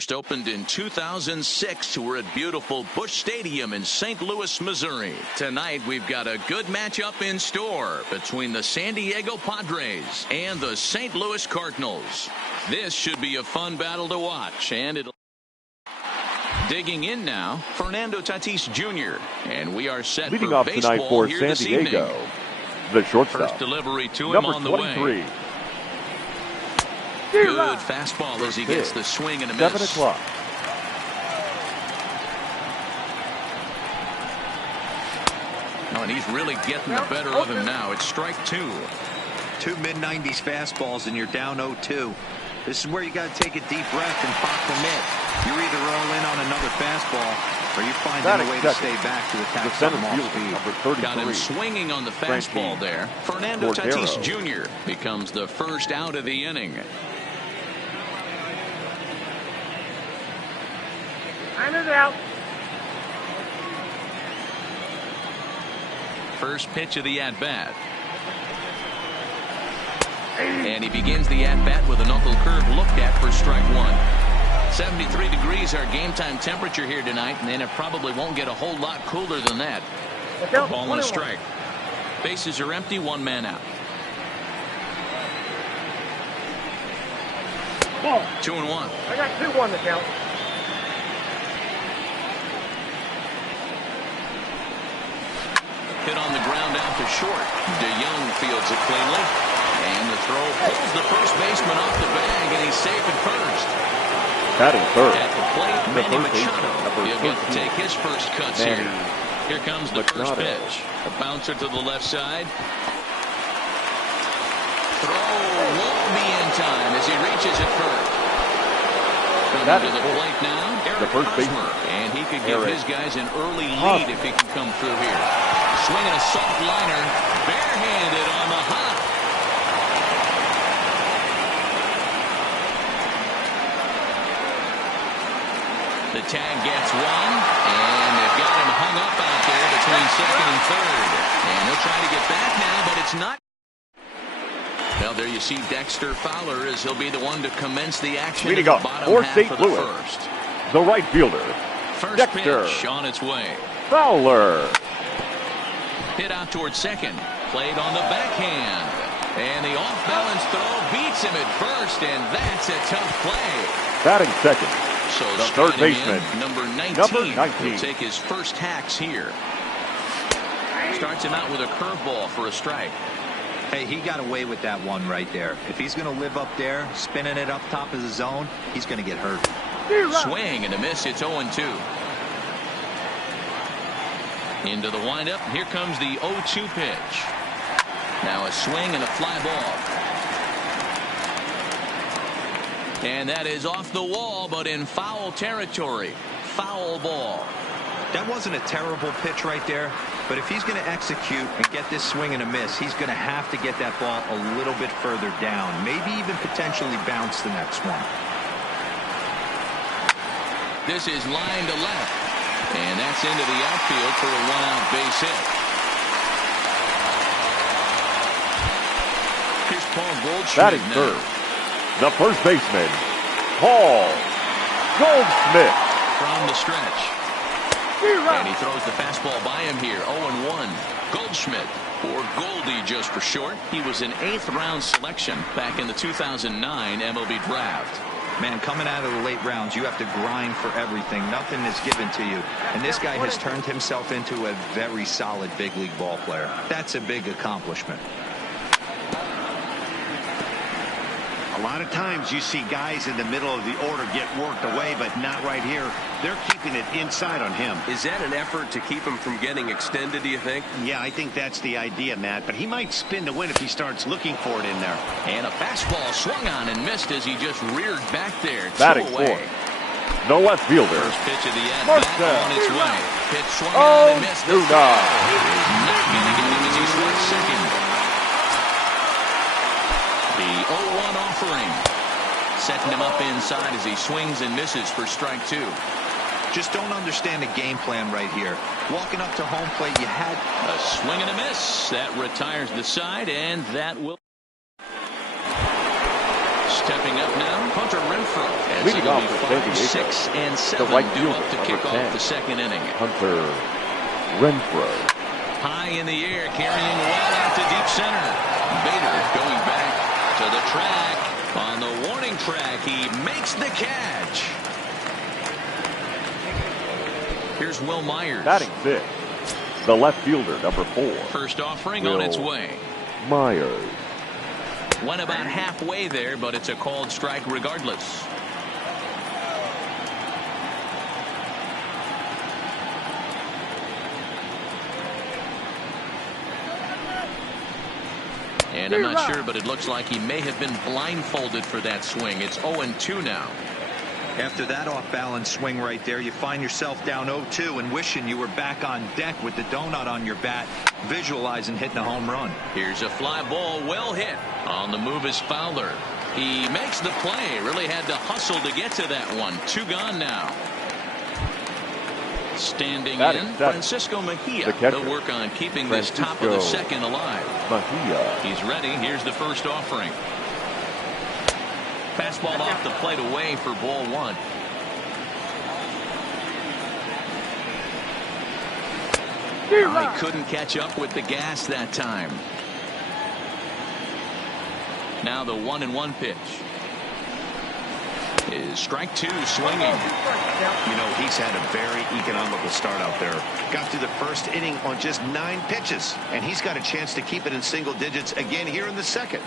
First opened in 2006. We're at beautiful Busch Stadium in St. Louis, Missouri. Tonight we've got a good matchup in store between the San Diego Padres and the St. Louis Cardinals. This should be a fun battle to watch, and it'll... Digging in now, Fernando Tatis Jr. And we are set Leading for off baseball tonight for here San this Diego, evening. the shortstop. First delivery to him number on the 23. way. Good fastball as he gets the swing and a miss. 7 o'clock. Oh, and he's really getting the better of him now. It's strike 2. Two mid-90s fastballs and you're down 0-2. This is where you got to take a deep breath and pop the mitt. You're either roll in on another fastball or you find a way to stay back to attack something off speed. Number 33. Got him swinging on the fastball there. Fernando Tatis Jr. becomes the first out of the inning. Time is out. First pitch of the at-bat. And he begins the at-bat with a knuckle curve looked at for strike 1. 73 degrees our game time temperature here tonight, and it probably won't get a whole lot cooler than that. Ball and a strike. Bases are empty, 1 man out. Ball. 2-1. I got 2-1 to count. Hit on the ground out to short. DeYoung fields it cleanly. And the throw pulls the first baseman off the bag, and he's safe at first. Batting third. At the plate, Manny Machado. He'll get to 13. take his first cuts here. Here comes the first pitch. A bouncer to the left side. Throw won't be in time as he reaches it first. Coming to the plate now, Eric Hosmer. And he could give his guys an early lead if he can come through here. Swinging a soft liner, barehanded on the hop. The tag gets 1, and they've got him hung up out there between second and third. And he'll try to get back now, but it's not. Well, there you see Dexter Fowler as he'll be the one to commence the action. Leading up for St. Louis, first. the right fielder, First Dexter pitch on its way. Fowler. Hit out towards second. Played on the backhand. And the off-balance throw beats him at first, and that's a tough play. Batting second. So the third baseman, number 19, will take his first hacks here. Starts him out with a curveball for a strike. Hey, he got away with that one right there. If he's going to live up there, spinning it up top of the zone, he's going to get hurt. Swing and a miss. It's 0-2. Into the windup. Here comes the 0-2 pitch. Now a swing and a fly ball. And that is off the wall, but in foul territory. Foul ball. That wasn't a terrible pitch right there, but if he's going to execute and get this swing and a miss, he's going to have to get that ball a little bit further down, maybe even potentially bounce the next one. This is line to left, and that's into the outfield for a 1-out base hit. Here's Paul Goldschmidt Batting now. third, the first baseman, Paul Goldschmidt. From the stretch. And he throws the fastball by him here. 0-1. Goldschmidt, or Goldie just for short. He was an 8th-round selection back in the 2009 MLB draft. Man, coming out of the late rounds, you have to grind for everything. Nothing is given to you. And this guy has turned himself into a very solid big league ball player. That's a big accomplishment. A lot of times you see guys in the middle of the order get worked away, but not right here. They're keeping it inside on him. Is that an effort to keep him from getting extended, do you think? Yeah, I think that's the idea, Matt. But he might spin to win if he starts looking for it in there. And a fastball swung on and missed as he just reared back there. Batting away. fourth, the left fielder, First pitch of the at-bat on its way. Pitch swung on and missed. Not Not going to get him as he starts second. The 0-1 offering. Setting him up inside as he swings and misses for strike 2. Just don't understand the game plan right here. Walking up to home plate, you had a swing and a miss. That retires the side, and that will Stepping up now, Hunter Renfroe. As Leading it'll off be for San 5, Diego, 6, and 7 right due fielder, up to number kick 10. off the second inning. Hunter Renfroe. High in the air, carrying well out to deep center. Bader going back to the track. On the warning track, he makes the catch. Here's Will Myers. Batting 6th, the left fielder, number 4. First offering on its way. Myers. Went about halfway there, but it's a called strike regardless. And I'm not sure, but it looks like he may have been blindfolded for that swing. It's 0-2 now. After that off-balance swing right there, you find yourself down 0-2 and wishing you were back on deck with the donut on your bat, visualizing hitting a home run. Here's a fly ball, well hit. On the move is Fowler. He makes the play. Really had to hustle to get to that one. 2 gone now. Standing in, Francisco Mejia. They'll work on keeping this top of the second alive. Mejia. He's ready. Here's the first offering. Fastball off the plate away for ball 1. Oh, he couldn't catch up with the gas that time. Now the 1-1 pitch. Is strike 2 swinging. You know, he's had a very economical start out there. Got through the first inning on just 9 pitches, and he's got a chance to keep it in single digits again here in the second.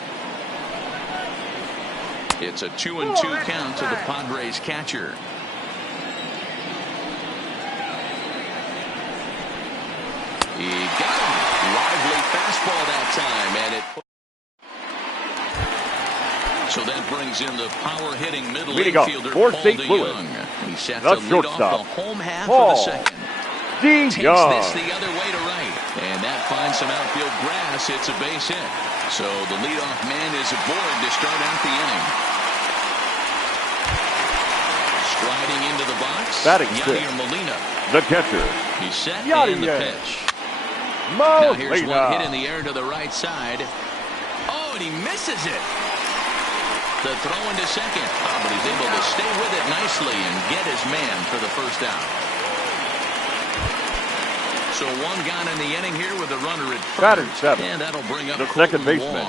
It's a 2-2 count to the Padres catcher. He got him. Lively fastball that time, and it. So that brings in the power-hitting middle infielder, Paul DeYoung. He sets to lead off the home half of the second. Takes this the other way to right, and that finds some outfield grass. It's a base hit. So the leadoff man is aboard to start out the inning. Striding into the box, Yadier Molina. The catcher. He's set in the pitch. Now here's one hit in the air to the right side. Oh, and he misses it. The throw into second. Oh, but he's able to stay with it nicely and get his man for the first out. So 1 gone in the inning here with a runner at first. And that'll bring up the second baseman.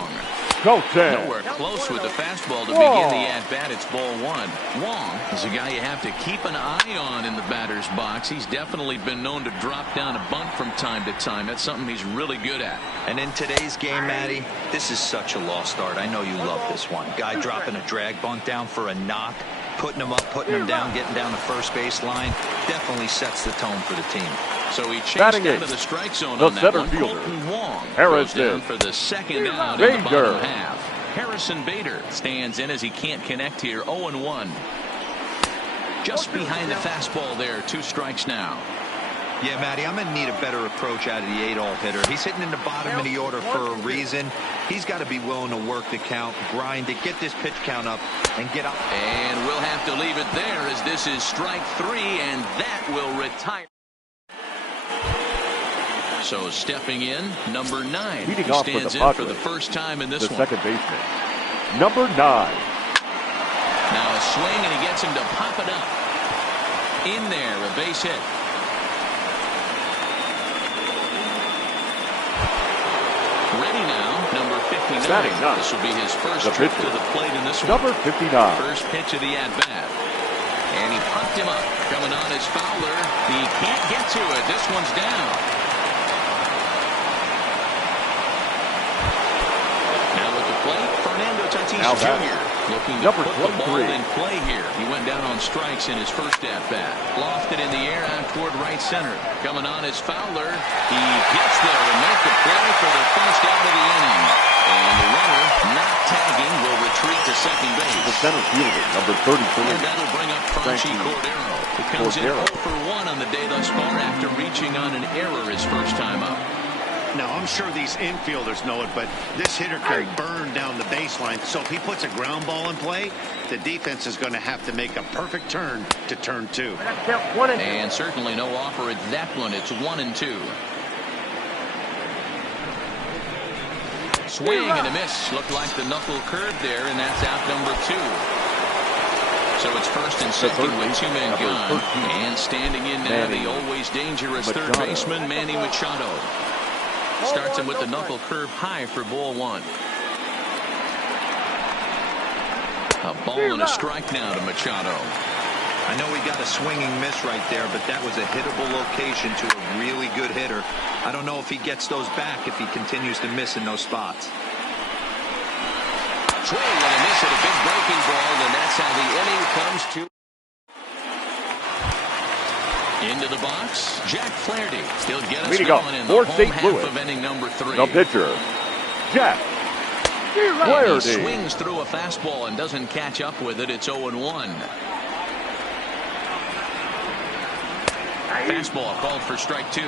Nowhere close with the fastball to begin the at-bat. It's ball 1. Wong is a guy you have to keep an eye on in the batter's box. He's definitely been known to drop down a bunt from time to time. That's something he's really good at. And in today's game, Matty, this is such a lost art. I know you love this one. Guy dropping a drag bunt down for a knock, putting him up, putting him down, getting down the first base line. Definitely sets the tone for the team. So he chased out of the strike zone on that one. Colton Wong goes down for the second out in the bottom half. Harrison Bader stands in as he can't connect here. 0-1. Just behind the fastball there. 2 strikes now. Yeah, Matty, I'm going to need a better approach out of the 8-hole hitter. He's hitting in the bottom of the order for a reason. He's got to be willing to work the count, grind it, get this pitch count up, and get up. And we'll have to leave it there as this is strike 3, and that will retire. So stepping in, number 9. Leading he off stands in for the first time in this one. The second baseman, number 9. Now a swing, and he gets him to pop it up. In there, a base hit. Ready now, number 59. This will be his first trip to the plate in this one. Number 59. First pitch of the at-bat. And he popped him up. Coming on is Fowler. He can't get to it. This one's down. Jr. looking to put the ball in play here. He went down on strikes in his first at-bat. Lofted in the air out toward right center. Coming on is Fowler. He gets there to make the play for the first out of the inning. And the runner, not tagging, will retreat to second base. The center fielder, number 33. And that'll bring up Franchy Cordero. He comes in 0 for 1 on the day thus far after reaching on an error his first time up. Now, I'm sure these infielders know it, but this hitter can burn down the baseline. So if he puts a ground ball in play, the defense is going to have to make a perfect turn to turn 2. And certainly no offer at that one. It's 1-2. Swing and a miss. Looked like the knuckle curve there, and that's out number 2. So it's first and second with 2 men gone. And standing in now, the always dangerous third baseman, Manny Machado. Starts him with the knuckle curve high for ball 1. A ball and a strike now to Machado. I know he got a swinging miss right there, but that was a hittable location to a really good hitter. I don't know if he gets those back if he continues to miss in those spots. Swing and a miss at a big breaking ball, and that's how the inning comes to. Into the box, Jack Flaherty. He'll get us going in the home half of inning number 3. The pitcher, Jack Flaherty. He swings through a fastball and doesn't catch up with it. It's 0-1. Fastball called for strike 2.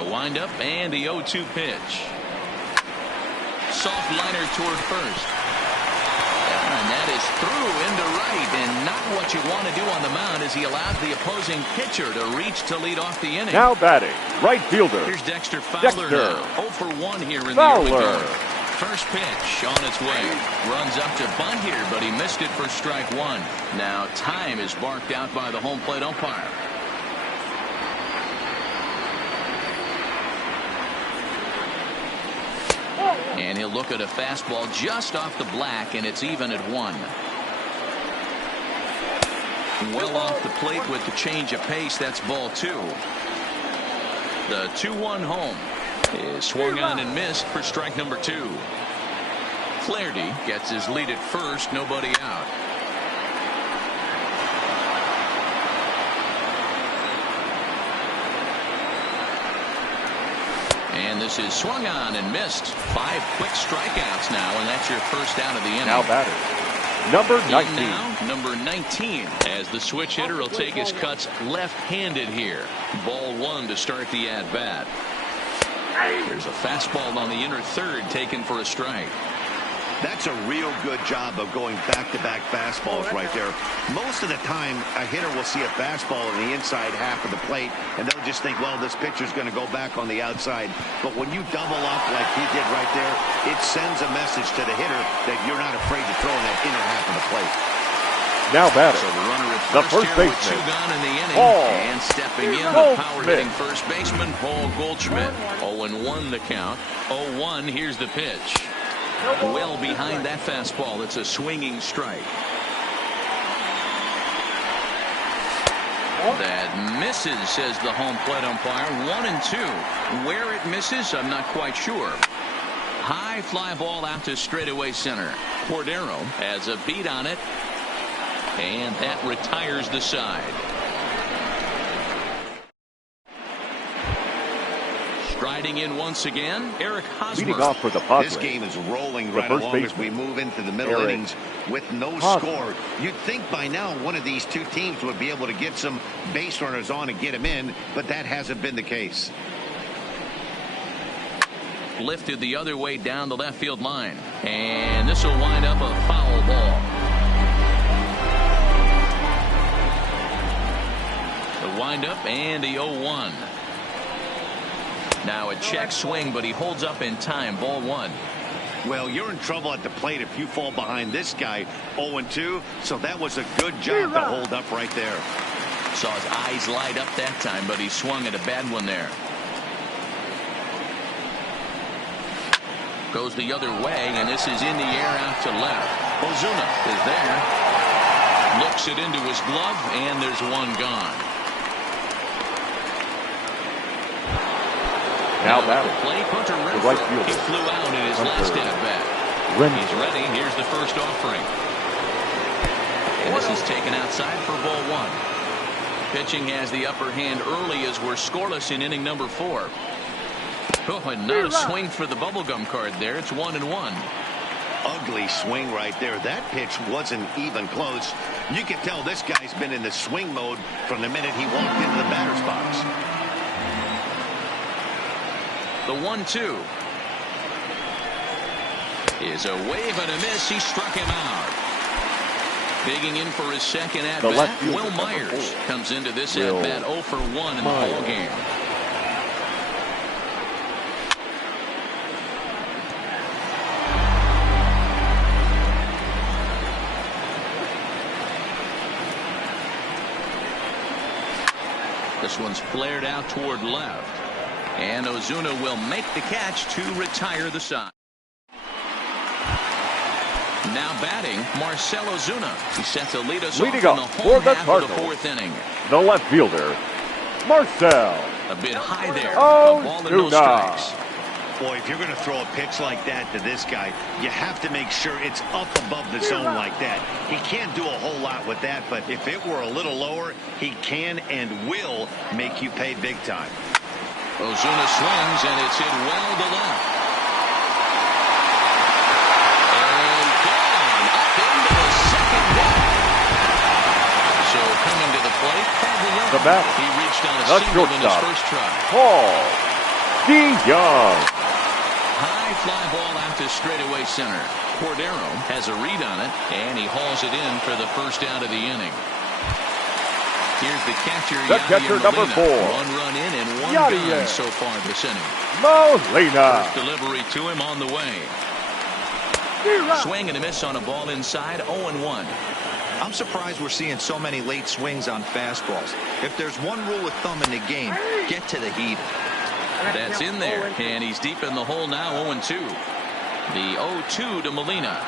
A windup and the 0-2 pitch. Soft liner toward first. And that is through into right, and not what you want to do on the mound as he allows the opposing pitcher to reach to lead off the inning. Now batting, right fielder. Here's Dexter Fowler now. 0 for 1 here in the early going. First pitch on its way. Runs up to bunt here, but he missed it for strike 1. Now time is barked out by the home plate umpire. And he'll look at a fastball just off the black, and it's even at 1. Well off the plate with the change of pace. That's ball 2. The 2-1 home is swung on and missed for strike number 2. Flaherty gets his lead at first, nobody out. And this is swung on and missed. 5 quick strikeouts now, and that's your first out of the inning. Now batter, number 19. Now, number 19, as the switch hitter will take his cuts left-handed here. Ball 1 to start the at-bat. There's a fastball on the inner third taken for a strike. That's a real good job of going back-to-back fastballs right there. Most of the time, a hitter will see a fastball in the inside half of the plate, and they'll just think, well, this pitcher's going to go back on the outside. But when you double up like he did right there, it sends a message to the hitter that you're not afraid to throw in that inner half of the plate. Now batter, so the runner at first here baseman, with 2 gone in the inning. Paul and stepping in, the power-hitting first baseman, Paul Goldschmidt. 0-1 the count. 0-1, here's the pitch. Well behind that fastball. It's a swinging strike. That misses, says the home plate umpire. 1-2. Where it misses, I'm not quite sure. High fly ball out to straightaway center. Cordero has a beat on it, and that retires the side. Striding in once again, Eric Hosmer. Leading off for the Padres. This game is rolling right along as we move into the middle innings with no score. You'd think by now one of these two teams would be able to get some base runners on and get them in, but that hasn't been the case. Lifted the other way down the left field line, and this will wind up a foul ball. The windup and the 0-1. Now a check swing, but he holds up in time. Ball 1. Well, you're in trouble at the plate if you fall behind this guy. 0-2, so that was a good job to hold up right there. Saw his eyes light up that time, but he swung at a bad one there. Goes the other way, and this is in the air out to left. Ozuna is there. Looks it into his glove, and there's one gone. Now batting, play, Hunter the right fielder. He flew out in his last at-bat. He's ready. Here's the first offering. And this is taken outside for ball 1. Pitching has the upper hand early as we're scoreless in inning number 4. Oh, and not a swing for the bubblegum card there. It's 1-1. Ugly swing right there. That pitch wasn't even close. You can tell this guy's been in the swing mode from the minute he walked into the batter's box. The 1-2 is a wave and a miss. He struck him out. Digging in for his second at-bat, Will Myers comes into this at-bat 0 for 1 in the ball game. This one's flared out toward left. And Ozuna will make the catch to retire the side. Now batting, Marcell Ozuna. He set to lead us off in the home half of the fourth inning. The left fielder, Marcell. A bit high there. A ball and no strikes. Boy, if you're going to throw a pitch like that to this guy, you have to make sure it's up above the zone like that. He can't do a whole lot with that, but if it were a little lower, he can and will make you pay big time. Ozuna swings, and it's hit well to left. And gone up into the second deck. So coming to the plate, the batter. He reached on a single in his first try. Paul DeYoung. High fly ball out to straightaway center. Cordero has a read on it, and he hauls it in for the first out of the inning. Here's the catcher, number 4. One run in and one gone so far this inning. Molina. First delivery to him on the way. Swing and a miss on a ball inside, 0-1. I'm surprised we're seeing so many late swings on fastballs. If there's one rule of thumb in the game, get to the heat. That's in there, and he's deep in the hole now, 0-2. The 0-2 to Molina.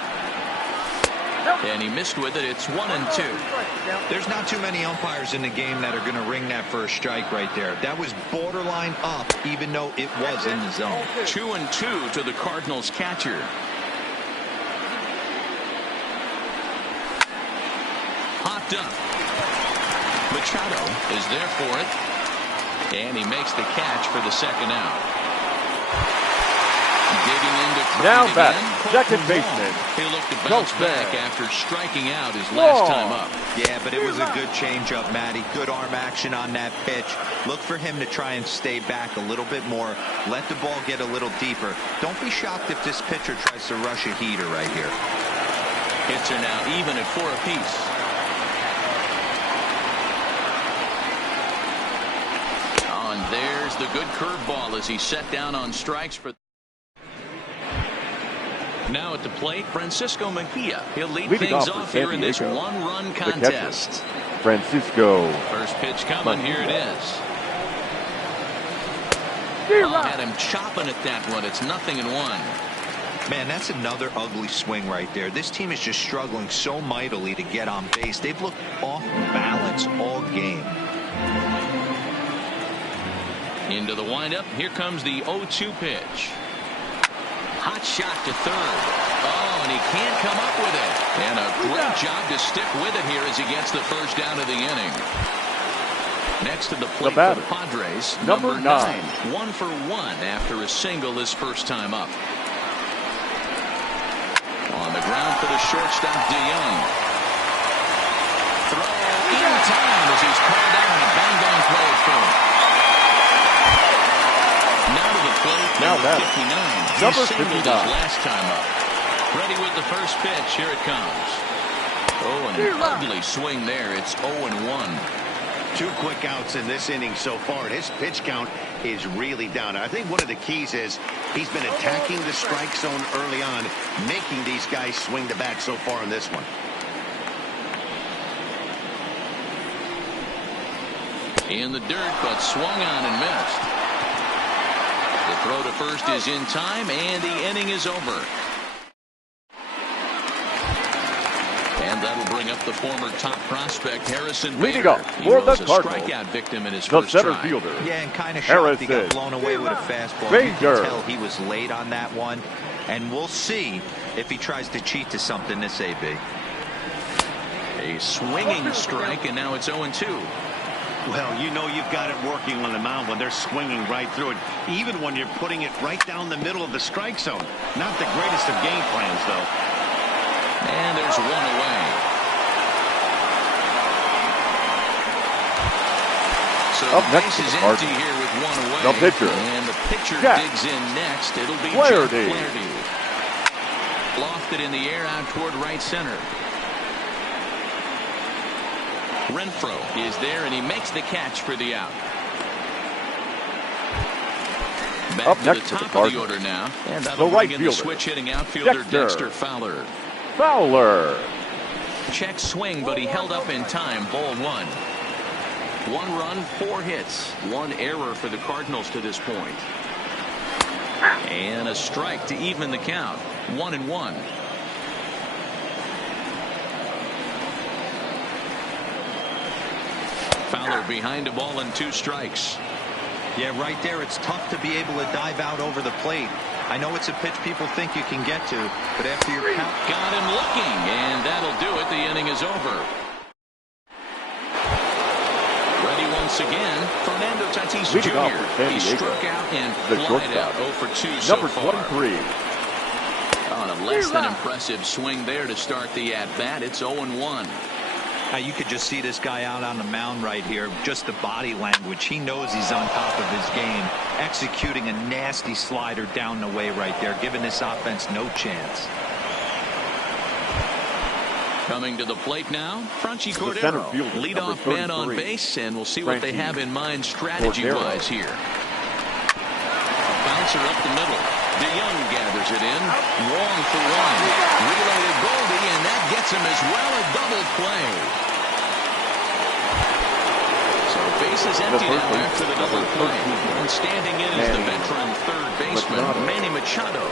And he missed with it. It's 1-2. There's not too many umpires in the game that are going to ring that first strike right there. That was borderline up, even though it was in the zone. 2-2 to the Cardinals catcher. Hopped up. Machado is there for it. And he makes the catch for the second out. Digging into now back, second baseman. He looked to bounce back after striking out his last time up. Yeah, but it was a good changeup, Matty. Good arm action on that pitch. Look for him to try and stay back a little bit more. Let the ball get a little deeper. Don't be shocked if this pitcher tries to rush a heater right here. Hits are now even at 4 apiece. And there's the good curveball as he set down on strikes for. Now at the plate, Francisco Mejia. He'll lead things off here in this one-run contest. Francisco. First pitch coming. Here it is. Had him chopping at that one. It's 0-1. Man, that's another ugly swing right there. This team is just struggling so mightily to get on base. They've looked off balance all game. Into the windup. Here comes the 0-2 pitch. Hot shot to third. Oh, and he can't come up with it. And a great job to stick with it here as he gets the first down of the inning. Next to the plate for the Padres, number 9. 1 for 1 after a single his first time up. On the ground for the shortstop, DeYoung. Throw in time as he's called down and a bang-bang play at first. Now to the plate, number 59. Number 59. Last time up. Ready with the first pitch. Here it comes. Oh, and an ugly swing there. It's 0-1. 2 quick outs in this inning so far, and his pitch count is really down. I think one of the keys is he's been attacking the strike zone early on, making these guys swing the bat so far in this one. In the dirt, but swung on and missed. The throw to first is in time, and the inning is over. And that'll bring up the former top prospect, Harrison Leading Bader. up for the Cardinals, strikeout victim in his the first center try. fielder. Yeah, and kind of shocked he got blown away with a fastball. Bader. You can tell he was late on that one. And we'll see if he tries to cheat to something this AB. A swinging strike, and now it's 0-2. Well, you know you've got it working on the mound when they're swinging right through it, even when you're putting it right down the middle of the strike zone. Not the greatest of game plans, though. And there's one away. So up the next base is Cardinals, empty here with one away. the pitcher. And the pitcher Jack digs in next. It'll be Flaherty. Jack Flaherty. Lofted in the air out toward right center. Renfro is there, and he makes the catch for the out. Back up to next the top of the order now. And that'll bring in the switch-hitting outfielder Dexter Fowler. Fowler. Check swing, but he held up in time. Ball 1. 1 run, 4 hits, 1 error for the Cardinals to this point. And a strike to even the count. 1-1. Fowler behind a ball and 2 strikes. Yeah, right there, it's tough to be able to dive out over the plate. I know it's a pitch people think you can get to, but after your count... Got him looking, and that'll do it. The inning is over. Ready once again, Fernando Tatis Jr. He struck out and flied out 0 for 2 so far. Number 23. On a less than impressive swing there to start the at-bat. It's 0-1. You could just see this guy out on the mound right here. Just the body language. He knows he's on top of his game. Executing a nasty slider down the way right there. Giving this offense no chance. Coming to the plate now, Franchy Cordero. Leadoff man on base, and we'll see what they have in mind strategy-wise here. A bouncer up the middle. DeYoung gathers it in. Wong for 1. Relay to Goldie, and that gets him as well. A double play. So bases empty now after the double play. And standing in is the veteran third baseman, Manny Machado.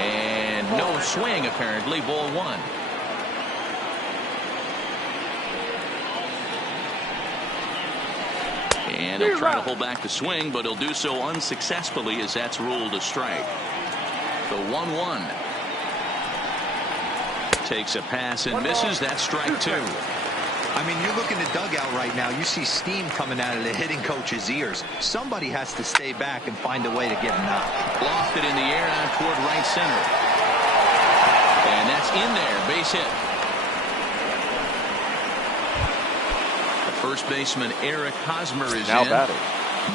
And no swing, apparently. Ball 1. And he'll try to hold back the swing, but he'll do so unsuccessfully as that's ruled a strike. The 1-1. Takes a pass and misses. That's strike 2. I mean, you look in the dugout right now, you see steam coming out of the hitting coach's ears. Somebody has to stay back and find a way to get him out. Lofted in the air out toward right center. And that's in there. Base hit. First baseman Eric Hosmer is now in. Batting.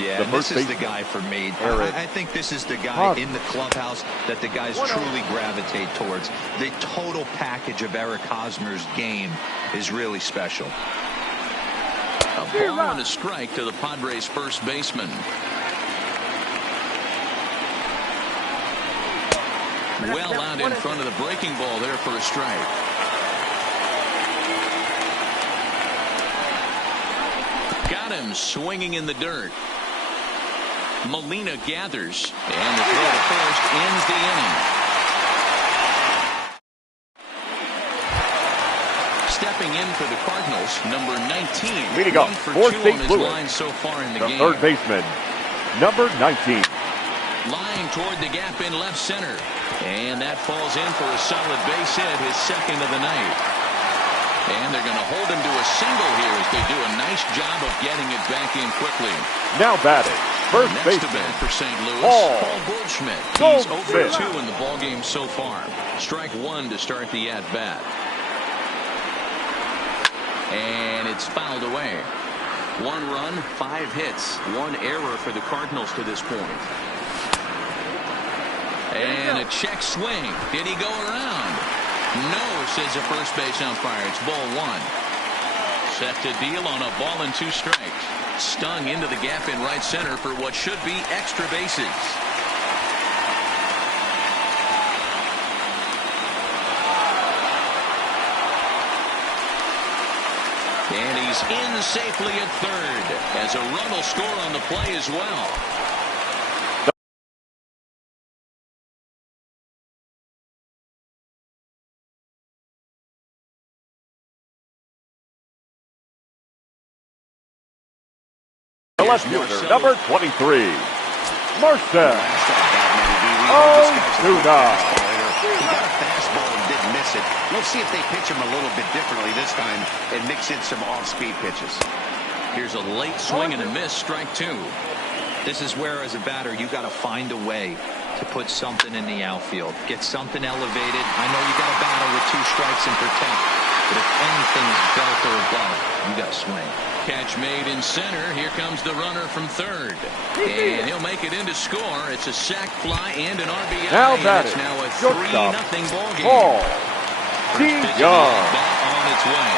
Yeah, this is the guy for me. I think this is the guy in the clubhouse that the guys truly gravitate towards. The total package of Eric Hosmer's game is really special. A ball and a strike to the Padres' first baseman. Well out in front of the breaking ball there for a strike. Got him swinging in the dirt. Molina gathers, and the throw to first ends the inning. Stepping in for the Cardinals, number 19. Leading off for St. Louis. Line so far in the game. Third baseman, number 19. Lying toward the gap in left center. And that falls in for a solid base hit, his second of the night. And they're going to hold him to a single here as they do a nice job of getting it back in quickly. Now batting, first baseman. Next to bat for St. Louis, Paul Goldschmidt. He's 0 for 2 in the ballgame so far. Strike 1 to start the at-bat. And it's fouled away. 1 run, 5 hits, 1 error for the Cardinals to this point. And a check swing. Did he go around? No, says the first base umpire. It's ball 1. Set to deal on a ball and 2 strikes. Stung into the gap in right center for what should be extra bases. And he's in safely at third as a run will score on the play as well. Left fielder, number 23, Marcel Ozuna. He got a fastball and didn't miss it. We'll see if they pitch him a little bit differently this time and mix in some off-speed pitches. Here's a late swing and a miss, strike 2. This is where, as a batter, you got to find a way to put something in the outfield. Get something elevated. I know you got to battle with 2 strikes and protect, but if anything is belt or above, you got to swing. Catch made in center. Here comes the runner from third. And he'll make it into score. It's a sac fly and an RBI. Now it's now a 3-0 ball game. Paul DeYoung. On its way.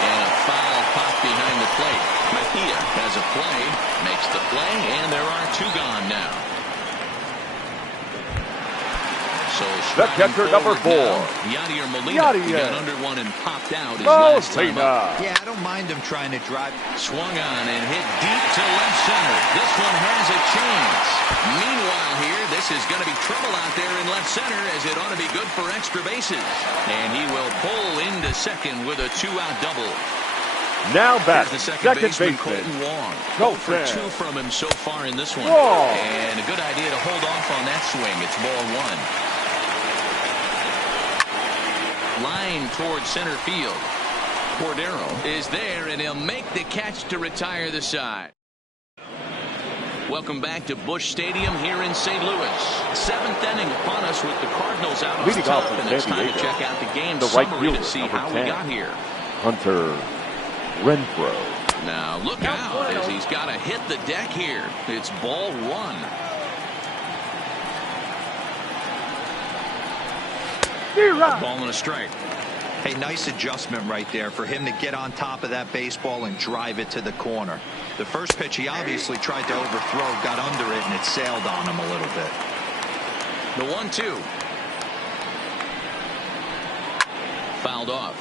And a foul pop behind the plate. Mejia has a play, makes the play, and there are 2 gone now. So The catcher, number 4. Yadier Molina. He got under one and popped out his last time up. Yeah, I don't mind him trying to drive. Swung on and hit deep to left center. This one has a chance. Meanwhile here, this is going to be trouble out there in left center, as it ought to be good for extra bases. And he will pull into second with a 2-out double. Now back, the second baseman, Colton Wong. Colton. For 2 from him so far in this one. Whoa. And a good idea to hold off on that swing. It's ball 1. Line towards center field. Cordero is there, and he'll make the catch to retire the side. Welcome back to Busch Stadium here in St. Louis. 7th inning upon us with the Cardinals out on top, and it's time to check out the game summary to see how we got here. Hunter Renfroe. Now look out, as he's got to hit the deck here. It's ball 1. Ball and a strike. Hey, nice adjustment right there for him to get on top of that baseball and drive it to the corner. The first pitch he obviously tried to overthrow, got under it, and it sailed on him a little bit. The 1-2. Fouled off.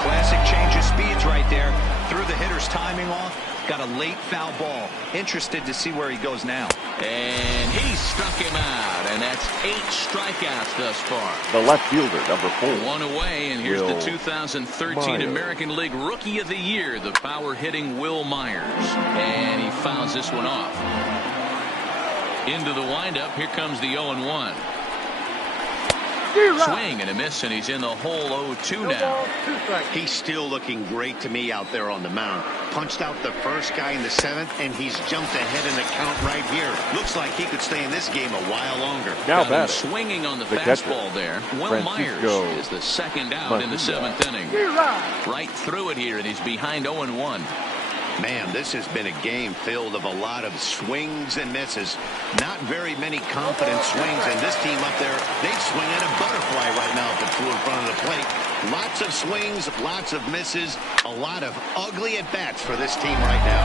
Classic change of speeds right there. Threw the hitter's timing off. Got a late foul ball. Interested to see where he goes now. And he struck him out. And that's 8 strikeouts thus far. The left fielder, number 4. 1 away, and here's Will the 2013 Myers. American League Rookie of the Year, the power-hitting Will Myers. And he fouls this one off. Into the windup. Here comes the 0-1. Swing and a miss, and he's in the hole 0-2 now. He's still looking great to me out there on the mound. Punched out the first guy in the 7th, and he's jumped ahead in the count right here. Looks like he could stay in this game a while longer. Now Got him swinging on the fastball there. Will Myers is the second out in the 7th inning. Right through it here, and he's behind 0-1. Man, this has been a game filled of a lot of swings and misses. Not very many confident swings, and this team up there, they'd swing at a butterfly right now if it flew in front of the plate. Lots of swings, lots of misses, a lot of ugly at-bats for this team right now.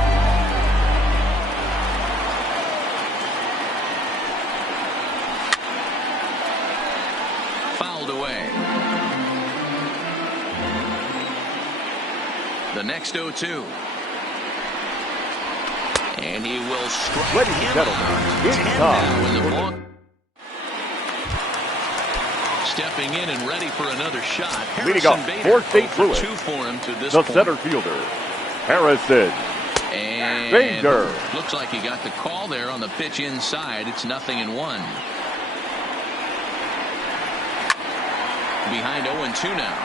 Fouled away. The next 0-2. And he will strike Ladies him and gentlemen, out. it's 10 time. now in the ball. Stepping in and ready for another shot. Leading off for St. Louis, 2 for him to this the point. center fielder, Harrison And Bader. looks like he got the call there on the pitch inside. It's 0-1. Behind 0-2 now.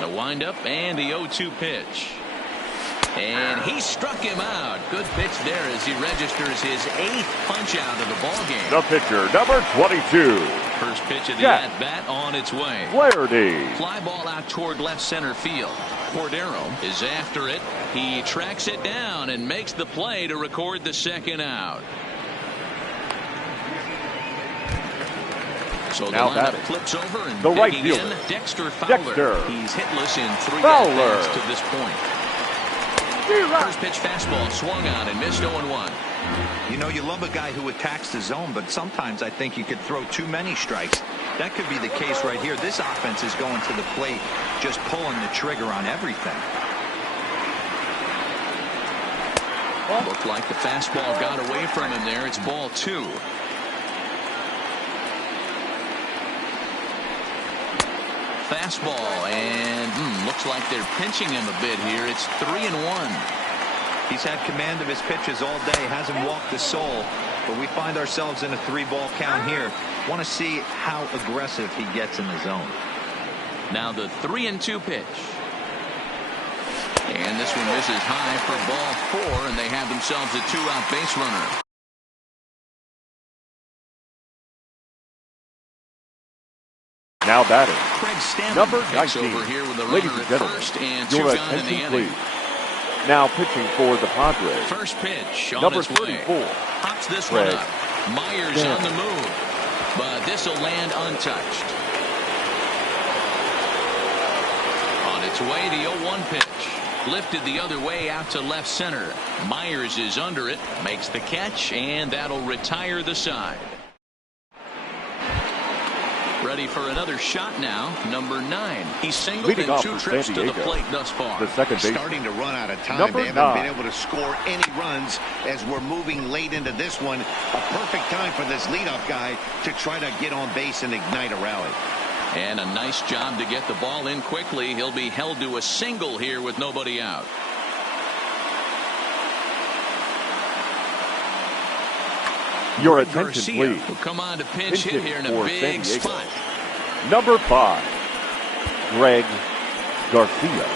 The windup and the 0-2 pitch. And he struck him out. Good pitch there as he registers his 8th punch out of the ball game. The pitcher, number 22. First pitch of the at-bat on its way. Flaherty. Fly ball out toward left center field. Cordero is after it. He tracks it down and makes the play to record the second out. So the lineup flips over, and the right digging fielder, in, Dexter Fowler. He's hitless in 3 at-bats to this point. First pitch fastball swung on and missed 0-1. You know, you love a guy who attacks the zone, but sometimes I think you could throw too many strikes. That could be the case right here. This offense is going to the plate, just pulling the trigger on everything. Looked like the fastball got away from him there. It's ball 2. Fastball, and looks like they're pinching him a bit here. It's 3-1. He's had command of his pitches all day, hasn't walked a soul, but we find ourselves in a 3-ball count here. Want to see how aggressive he gets in the zone. Now the 3-2 pitch. And this one misses high for ball 4, and they have themselves a 2-out base runner. Now batting, Craig Stanton number takes 19. over here with the Ladies runner and at gentlemen, first and 2 your gone in the attention inning. please. Now pitching for the Padres, First pitch on number its way. 34. Pops this Craig one up. Myers on the move, but this will land untouched. On its way, the 0-1 pitch. Lifted the other way out to left center. Myers is under it, makes the catch, and that'll retire the side. Ready for another shot now, number 9. He's singled in 2 trips to the plate thus far. The second baseman. Starting to run out of time. Number They haven't 9. been able to score any runs as we're moving late into this one. A perfect time for this leadoff guy to try to get on base and ignite a rally. And a nice job to get the ball in quickly. He'll be held to a single here with nobody out. Your attention, Garcia please. will come on to pinch hit here in a big spot. Number 5, Greg Garcia.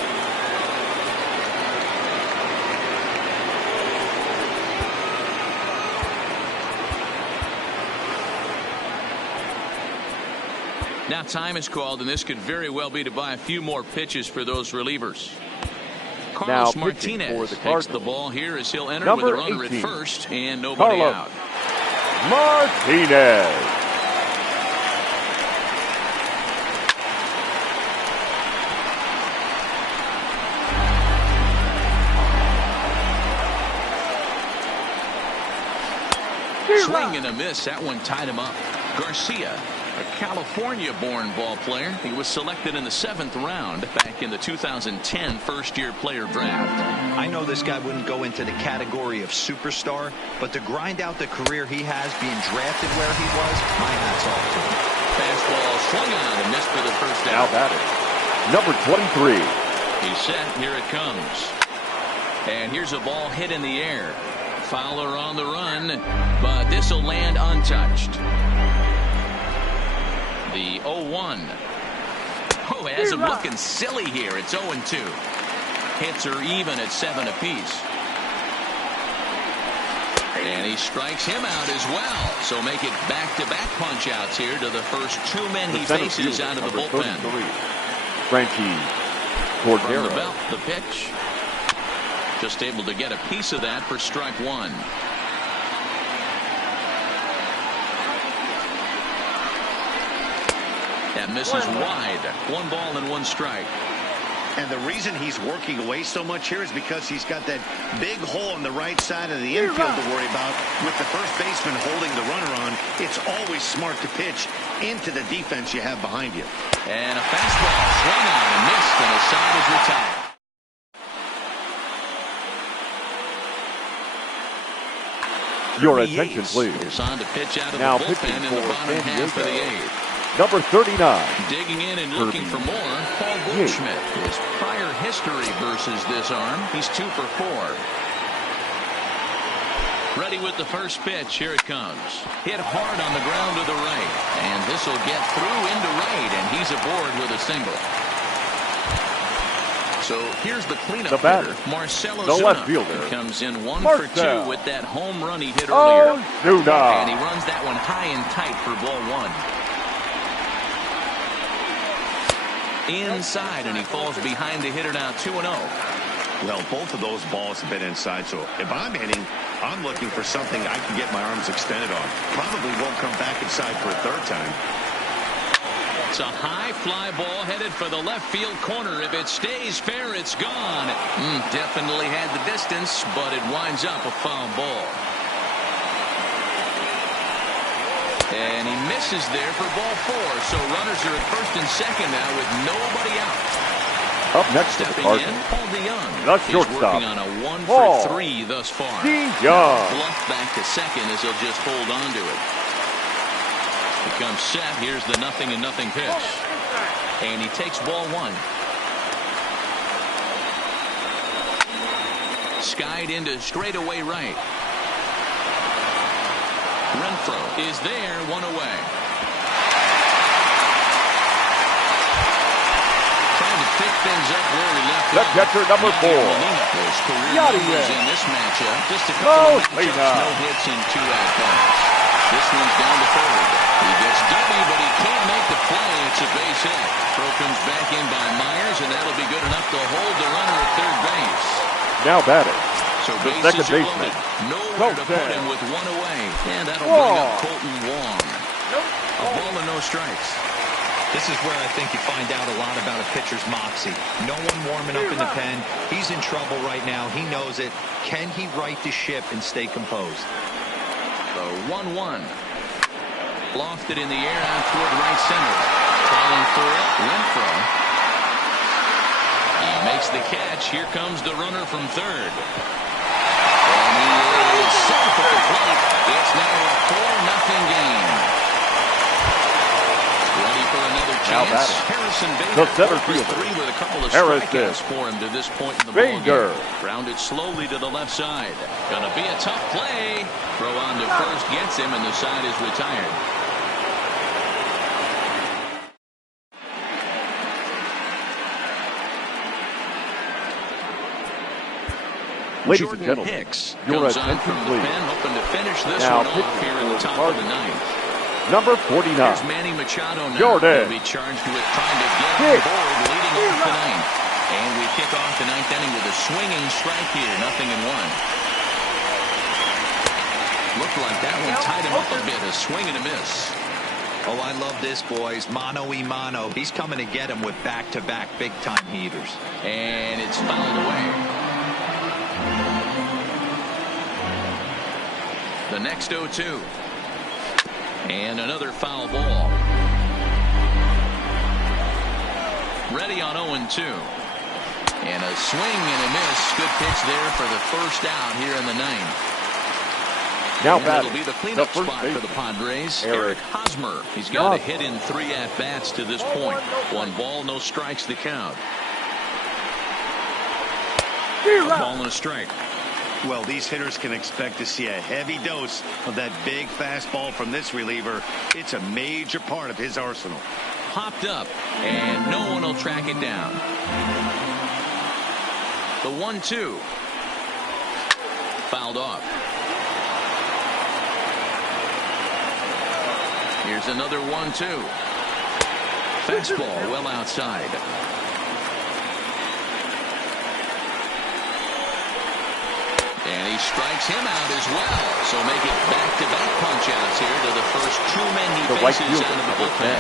Now time is called, and this could very well be to buy a few more pitches for those relievers. Carlos Martinez takes the ball here as he'll enter with a runner 18. at first and nobody out. Martinez. Swing and a miss. That one tied him up. Garcia, a California-born ball player. He was selected in the 7th round back in the 2010 first-year player draft. I know this guy wouldn't go into the category of superstar, but to grind out the career he has being drafted where he was, my hat's off to him. Fastball swung on and missed for the first Now out. batting, number 23. He's set. Here it comes. And here's a ball hit in the air. Fowler on the run, but this will land untouched. The 0-1. Oh, it has him looking silly here. It's 0-2. Hits are even at 7 apiece. And he strikes him out as well. So make it back-to-back punch-outs here to the first 2 men he faces out of the bullpen. Frankie From the Cordero. belt, the pitch. Just able to get a piece of that for strike 1. That misses wide. 1 ball and 1 strike. And the reason he's working away so much here is because he's got that big hole on the right side of the infield to worry about. With the first baseman holding the runner on, it's always smart to pitch into the defense you have behind you. And a fastball swung on and missed, and his side is retired. Your attention, please. Is on to pitch out of Now the pitching bullpen in the for bottom San half of the Diego. 8th. Number 39. Digging in and looking for more, Paul Goldschmidt. His prior history versus this arm, he's 2 for 4. Ready with the first pitch. Here it comes. Hit hard on the ground to the right. And this will get through into right, and he's aboard with a single. So here's the cleanup The batter, hitter, Marcelo the Zuna. left fielder, He comes in 1 Marcel for 2 with that home run he hit earlier. Zuna. And he runs that one high and tight for ball 1. Inside, and he falls behind the hitter now 2-0. Well, both of those balls have been inside, so if I'm hitting, I'm looking for something I can get my arms extended on. Probably won't come back inside for a 3rd time. It's a high fly ball headed for the left field corner. If it stays fair, it's gone. Definitely had the distance, but it winds up a foul ball. And he misses there for ball 4. So runners are at first and second now with nobody out. Up next to the Stepping in, Cardinals, Paul DeYoung. the He's shortstop, working on a 1 Paul for 3 thus far. DeYoung. Bluffed back to second as he'll just hold on to it. Becomes set. Here's the 0-0 pitch. And he takes ball 1. Skied into straightaway right. Renfro is there, 1 away. Trying to pick things up where he left The off. catcher, number 4. His career Yadier. numbers in this matchup. Just a couple of matchups, no hits in 2 at-bats. This one's down to 3rd. He gets double, but he can't make the play. It's a base hit. Throw comes back in by Myers, and that'll be good enough to hold the runner at 3rd base. Now batting, So the bases second are baseman, loaded. Nowhere to put Colton him with 1 away. And that'll Wong. bring up Colton Wong. A ball and no strikes. This is where I think you find out a lot about a pitcher's moxie. No one warming up in the pen. He's in trouble right now. He knows it. Can he right the ship and stay composed? The 1-1. Lofted in the air out toward right center. Calling for it, Renfro. He makes the catch. Here comes the runner from third. And he is safe at the plate. It's now a 4-0 game. Ready for another chance. Harrison Bader, the center 3 fielder. with a couple of Harrison strikeouts for him to this point in the Bader. ballgame. Grounded slowly to the left side. Gonna be a tough play. Throw on to first gets him, and the side is retired. Ladies Jordan and gentlemen, Hicks your comes on attention, from the please. pen, hoping to finish this Now one off pitching here in the for top of the ninth. Number 49. Here's Manny Machado now. Jordan He'll be charged with trying to get on Hicks. board, leading off the ninth. And we kick off the ninth inning with a swinging strike here, 0-1. Looked like that one tied him up a bit, a swing and a miss. Oh, I love this, boys. Mano-y-mano. He's coming to get him with back-to-back big-time heaters. And it's fouled away. The next 0-2. And another foul ball. Ready on 0-2. And a swing and a miss. Good pitch there for the first out here in the ninth. Now and batting, it'll be the cleanup the first spot for the baseman, Padres. Eric Hosmer. He's got a hit in 3 at-bats to this point. 1 ball, no strikes the count. A ball and a strike. Well, these hitters can expect to see a heavy dose of that big fastball from this reliever. It's a major part of his arsenal. Popped up, and no one will track it down. The 1-2. Fouled off. Here's another 1-2. Fastball well outside. And he strikes him out as well. So make it back-to-back punch-outs here to the first 2 men he The right faces fielder, out of the number bullpen.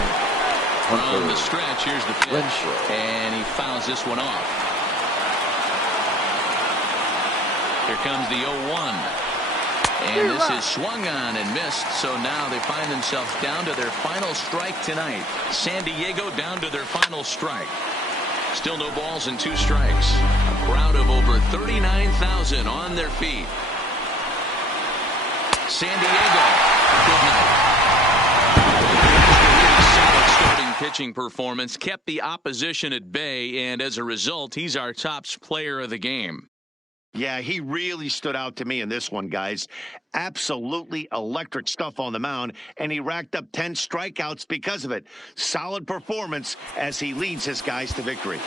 10. From the stretch, here's the pitch. Renfro. And he fouls this one off. Here comes the 0-1. And this is swung on and missed. So now they find themselves down to their final strike tonight. San Diego down to their final strike. Still no balls and 2 strikes. A crowd of over 39,000 on their feet. San Diego, good night. Solid starting pitching performance, kept the opposition at bay, and as a result, he's our top player of the game. Yeah, he really stood out to me in this one, guys. Absolutely electric stuff on the mound, and he racked up 10 strikeouts because of it. Solid performance as he leads his guys to victory.